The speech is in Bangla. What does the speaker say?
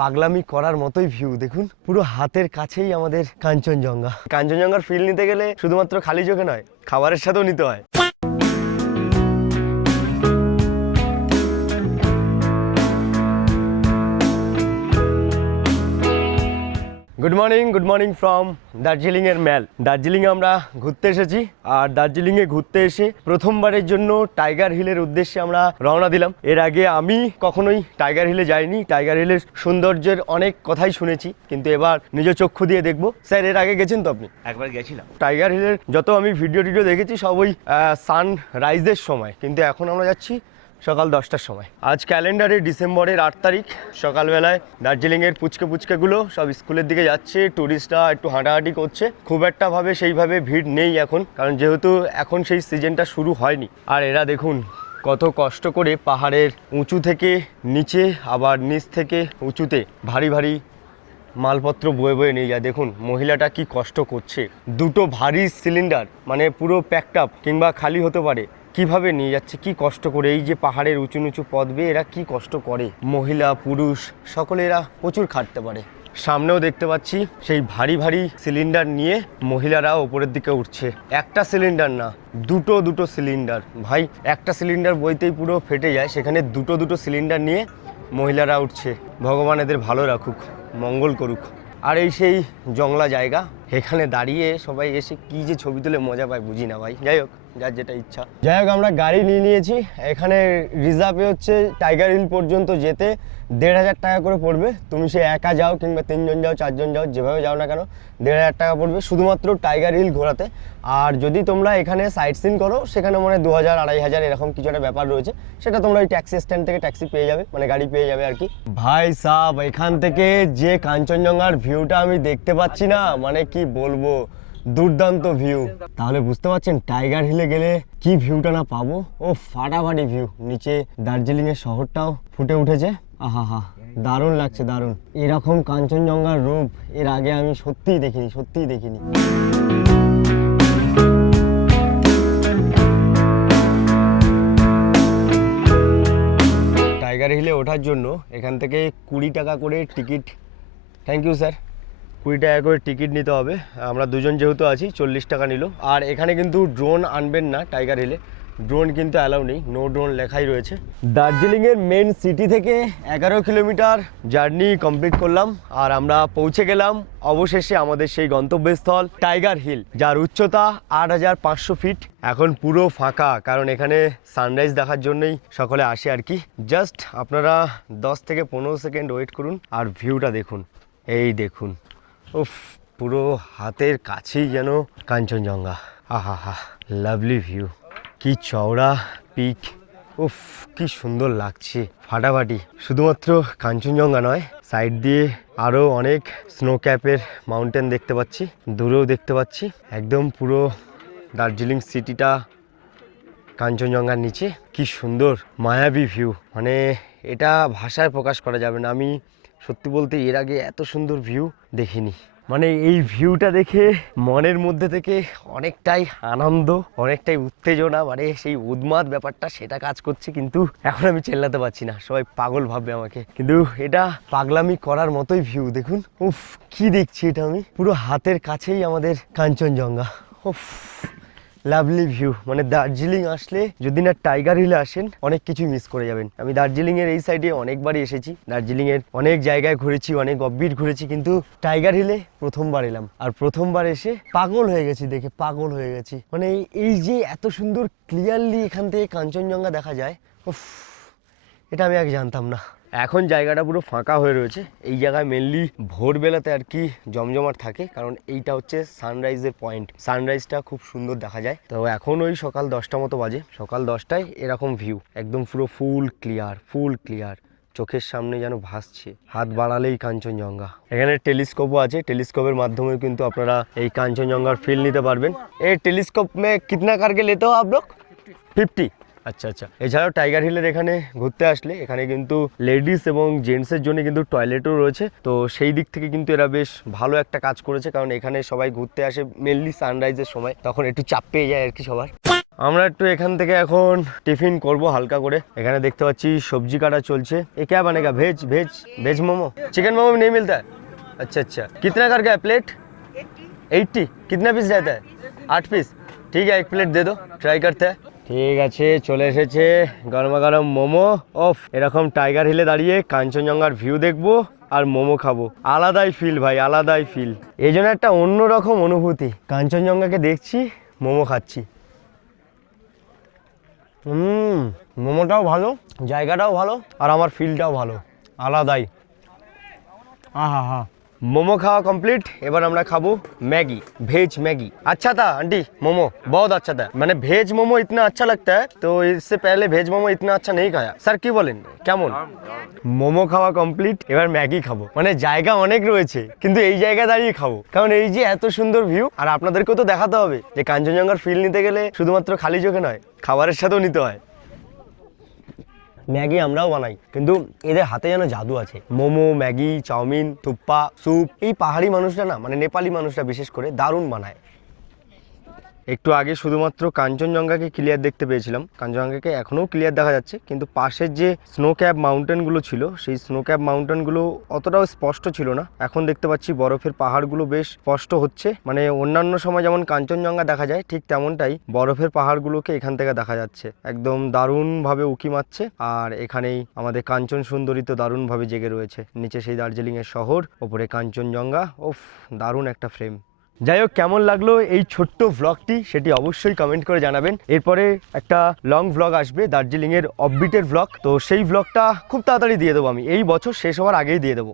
পাগলামি করার মতোই ভিউ। দেখুন পুরো হাতের কাছেই আমাদের কাঞ্চনজঙ্ঘা। কাঞ্চনজঙ্ঘার ফিল নিতে গেলে শুধুমাত্র খালি চোখে নয়, খাবারের সাথেও নিতে হয়। গুড মর্নিং ফ্রম দার্জিলিংয়ের ম্যাল। দার্জিলিংয়ে আমরা ঘুরতে এসেছি, আর দার্জিলিংয়ে ঘুরতে এসে প্রথমবারের জন্য টাইগার হিলের উদ্দেশ্যে আমরা রওনা দিলাম। এর আগে আমি কখনোই টাইগার হিলে যাইনি। টাইগার হিলের সৌন্দর্যের অনেক কথাই শুনেছি, কিন্তু এবার নিজ চক্ষু দিয়ে দেখবো। স্যার, এর আগে গেছেন তো আপনি? একবার গেছিলাম। টাইগার হিলের যত আমি ভিডিও দেখেছি সব ওই সানরাইজের সময়, কিন্তু এখন আমরা যাচ্ছি সকাল 10টার সময়। আজ ক্যালেন্ডারে ডিসেম্বরের 8 তারিখ। সকালবেলায় দার্জিলিংয়ের পুচকেগুলো সব স্কুলের দিকে যাচ্ছে, ট্যুরিস্টরা একটু হাঁটাহাঁটি করছে। খুব একটা সেইভাবে ভিড় নেই এখন, কারণ যেহেতু এখন সেই সিজনটা শুরু হয়নি। আর এরা দেখুন কত কষ্ট করে পাহাড়ের উঁচু থেকে নিচে, আবার নিচ থেকে উঁচুতে ভারী ভারী মালপত্র বয়ে বয়ে নিয়ে যায়। দেখুন মহিলাটা কি কষ্ট করছে। দুটো ভারী সিলিন্ডার, মানে পুরো প্যাকড আপ কিংবা খালি হতে পারে, কিভাবে নিয়ে যাচ্ছে, কি কষ্ট করে। এই যে পাহাড়ের উঁচু নিচু পথ বেয়ে এরা কি কষ্ট করে। মহিলা পুরুষ সকলে এরা প্রচুর খাটতে পারে। সামনেও দেখতে পাচ্ছি সেই ভারী ভারী সিলিন্ডার নিয়ে মহিলারা ওপরের দিকে উঠছে। একটা সিলিন্ডার না, দুটো সিলিন্ডার। ভাই, একটা সিলিন্ডার বইতেই পুরো ফেটে যায়, সেখানে দুটো সিলিন্ডার নিয়ে মহিলারা উঠছে। ভগবান এদের ভালো রাখুক, মঙ্গল করুক। আর এই সেই জংলা জায়গা, এখানে দাঁড়িয়ে সবাই এসে কি যে ছবি তুলে মজা পায় বুঝি না ভাই। যাই হোক, যার যেটা ইচ্ছা। যাই হোক, আমরা গাড়ি নিয়ে নিয়েছি। এখানে রিজার্ভে হচ্ছে টাইগার হিল পর্যন্ত যেতে 1,500 টাকা করে পড়বে। তুমি সে একা যাও কিংবা 3 জন যাও, 4 জন যাও, যেভাবে যাও না কেন 1,500 টাকা পড়বে শুধুমাত্র টাইগার হিল ঘোরাতে। আর যদি তোমরা এখানে সাইট সিন করো, সেখানে মানে 2,000 2,500 এরকম কিছু একটা ব্যাপার রয়েছে। সেটা তোমরা ওই ট্যাক্সি স্ট্যান্ড থেকে ট্যাক্সি পেয়ে যাবে, মানে গাড়ি পেয়ে যাবে আর কি। ভাই সাব, এখান থেকে যে কাঞ্চনজঙ্ঘার ভিউটা আমি দেখতে পাচ্ছি না, মানে কি বলবো, দুর্দান্ত ভিউ। তাহলে বুঝতে পারছেন টাইগার হিলে গেলে কি ভিউটা না পাবো। ও ফাটাফাটি ভিউ। নিচে দার্জিলিং এর শহরটাও ফুটে উঠেছে। আহা, দারুণ লাগছে, দারুণ। এরকম কাঞ্চনজঙ্ঘার রূপ এর আগে আমি সত্যিই দেখিনি। টাইগার হিলে ওঠার জন্য এখান থেকে 20 টাকা করে টিকিট। Thank you sir. 20 টাকা করে টিকিট নিতে হবে। আমরা দুজন যেহেতু আছি, 40 টাকা নিল। আর এখানে কিন্তু ড্রোন আনবেন না টাইগার হিলে, ড্রোন কিন্তু অ্যালাউ নেই, নো ড্রোন লেখাই রয়েছে। দার্জিলিংয়ের মেন সিটি থেকে 11 কিলোমিটার জার্নি কমপ্লিট করলাম, আর আমরা পৌঁছে গেলাম অবশেষে আমাদের সেই গন্তব্যস্থল টাইগার হিল, যার উচ্চতা 8,500 ফিট। এখন পুরো ফাঁকা, কারণ এখানে সানরাইজ দেখার জন্যই সকলে আসে আর কি। জাস্ট আপনারা 10 থেকে 15 সেকেন্ড ওয়েট করুন, আর ভিউটা দেখুন। এই দেখুন, উফ, পুরো হাতের কাছেই যেন কাঞ্চনজঙ্ঘা। আহা, লাভলি ভিউ। কি চওড়া পিক, উফ, কি সুন্দর লাগছে, ফাটাফাটি। শুধুমাত্র কাঞ্চনজঙ্ঘা নয়, সাইড দিয়ে আরও অনেক স্নো ক্যাপের মাউন্টেন দেখতে পাচ্ছি, দূরেও দেখতে পাচ্ছি। একদম পুরো দার্জিলিং সিটিটা কাঞ্চনজঙ্ঘার নিচে। কি সুন্দর মায়াবী ভিউ, মানে এটা ভাষায় প্রকাশ করা যাবে না। আমি সত্যি বলতে এর আগে এত সুন্দর ভিউ দেখিনি। মানে এই ভিউটা দেখে মনের মধ্যে থেকে অনেকটাই আনন্দ, অনেকটাই উত্তেজনা, মানে সেই উন্মাদ ব্যাপারটা সেটা কাজ করছে, কিন্তু এখন আমি চেল্লাতে পারছি না, সবাই পাগল ভাববে আমাকে। কিন্তু এটা পাগলামি করার মতোই ভিউ। দেখুন, উফ, কি দেখছি এটা আমি, পুরো হাতের কাছেই আমাদের কাঞ্চনজঙ্ঘা। উফ, লাভলি ভিউ। মানে দার্জিলিং আসলে যদি না টাইগার হিলে আসেন, অনেক কিছুই মিস করে যাবেন। আমি দার্জিলিং এর এই সাইডে অনেকবারই এসেছি, দার্জিলিং এর অনেক জায়গায় ঘুরেছি, অনেক অফবিট ঘুরেছি, কিন্তু টাইগার হিলে প্রথমবার এলাম। আর প্রথমবার এসে পাগল হয়ে গেছি, দেখে পাগল হয়ে গেছি। মানে এই যে এত সুন্দর ক্লিয়ারলি এখান থেকে কাঞ্চনজঙ্ঘা দেখা যায়, উফ, এটা আমি আগে জানতাম না। এখন জায়গাটা পুরো ফাঁকা হয়ে রয়েছে। এই জায়গায় মেনলি ভোরবেলাতে আর কি জমজমাট থাকে, কারণ এইটা হচ্ছে সানরাইজের পয়েন্ট। সানরাইজটা খুব সুন্দর দেখা যায়। তো এখন ওই সকাল 10টা মতো বাজে। সকাল 10টায় এরকম ভিউ, একদম পুরো ফুল ক্লিয়ার, চোখের সামনে যেন ভাসছে, হাত বাড়ালেই কাঞ্চনজঙ্ঘা। এখানে টেলিস্কোপও আছে, টেলিস্কোপের মাধ্যমে কিন্তু আপনারা এই কাঞ্চনজঙ্ঘার ফিল নিতে পারবেন। এই টেলিস্কোপ মে কিতনা কারকে লেতে হো আপ লোগ? 50। আচ্ছা। এছাড়াও টাইগার হিলের এখানে ঘুরতে আসলে এখানে কিন্তু লেডিস এবং জেন্টসের জন্য কিন্তু টয়লেটও রয়েছে। তো সেই দিক থেকে কিন্তু এরা বেশ ভালো একটা কাজ করেছে, কারণ এখানে সবাই ঘুরতে আসে মেনলি সানরাইজের সময়, তখন একটু চাপ পেয়ে যায় আর কি সবার। আমরা একটু এখান থেকে এখন টিফিন করব হালকা করে। এখানে দেখতে পাচ্ছি সবজি কাটা চলছে। এ क्या बनेगा? भेज भेज भेज मोमो। चिकन मोमो नहीं मिलता है? अच्छा अच्छा, कितना करके है प्लेट? 80। कितना पीस रहता है? 8 पीस। ठीक है, एक प्लेट दे दो, ट्राई करते हैं। ঠিক আছে, চলে এসেছে গরমা গরম মোমো। অফ, এরকম টাইগার হিলে দাঁড়িয়ে কাঞ্চনজঙ্ঘার ভিউ দেখবো আর মোমো খাবো। আলাদাই ফিল ভাই, আলাদাই ফিল। এই জন্য একটা অন্যরকম অনুভূতি। কাঞ্চনজঙ্ঘাকে দেখছি, মোমো খাচ্ছি। মোমোটাও ভালো, জায়গাটাও ভালো, আর আমার ফিলটাও ভালো, আলাদাই। আহা হা, मोमो खावा कंप्लीट। এবার আমরা খাবো मैगी, भेज मैगी। अच्छा था आंटी, मोमो बहुत अच्छा था। मैंने भेज मोमो इतना अच्छा लगता है, तो इससे पहले भेज मोमो इतना अच्छा नहीं खाया। স্যার কি বলেন, কেমন? মোমো খাওয়া কমপ্লিট, এবার ম্যাগি খাবো। মানে জায়গা অনেক রয়েছে, কিন্তু এই জায়গায় দাঁড়িয়ে খাবো, কারণ এই যে এত সুন্দর ভিউ। আর আপনাদেরকেও তো দেখাতে হবে যে কাঞ্চনজঙ্ঘার ফিল নিতে গেলে শুধুমাত্র খালি চোখে নয়, খাবারের সাথেও নিতে হয়। ম্যাগি আমরাও বানাই, কিন্তু এদের হাতে যেন জাদু আছে। Momo, Maggi, chow mein, thukpa, soup, এই পাহাড়ি মানুষরা না, মানে নেপালি মানুষরা বিশেষ করে দারুণ বানায়। একটু আগে শুধুমাত্র কাঞ্চনজঙ্ঘাকে ক্লিয়ার দেখতে পেয়েছিলাম, কাঞ্চনজঙ্ঘাকে এখনও ক্লিয়ার দেখা যাচ্ছে, কিন্তু পাশের যে স্নো ক্যাপ মাউন্টেনগুলো ছিল, সেই স্নো ক্যাপ মাউন্টেনগুলো অতটাও স্পষ্ট ছিল না। এখন দেখতে পাচ্ছি বরফের পাহাড়গুলো বেশ স্পষ্ট হচ্ছে। মানে অন্যান্য সময় যেমন কাঞ্চনজঙ্ঘা দেখা যায়, ঠিক তেমনটাই বরফের পাহাড়গুলোকে এখান থেকে দেখা যাচ্ছে। একদম দারুণভাবে উঁকি মারছে। আর এখানেই আমাদের কাঞ্চন সুন্দরী তো দারুণভাবে জেগে রয়েছে। নিচে সেই দার্জিলিংয়ের শহর, ওপরে কাঞ্চনজঙ্ঘা। ওফ, দারুণ একটা ফ্রেম। যাই হোক, কেমন লাগলো এই ছোট্ট ভ্লগটি সেটি অবশ্যই কমেন্ট করে জানাবেন। এরপরে একটা লং ভ্লগ আসবে দার্জিলিংয়ের অফবিটের ভ্লগ, তো সেই ভ্লগটা খুব তাড়াতাড়ি দিয়ে দেবো আমি, এই বছর শেষ হওয়ার আগেই দিয়ে দেবো।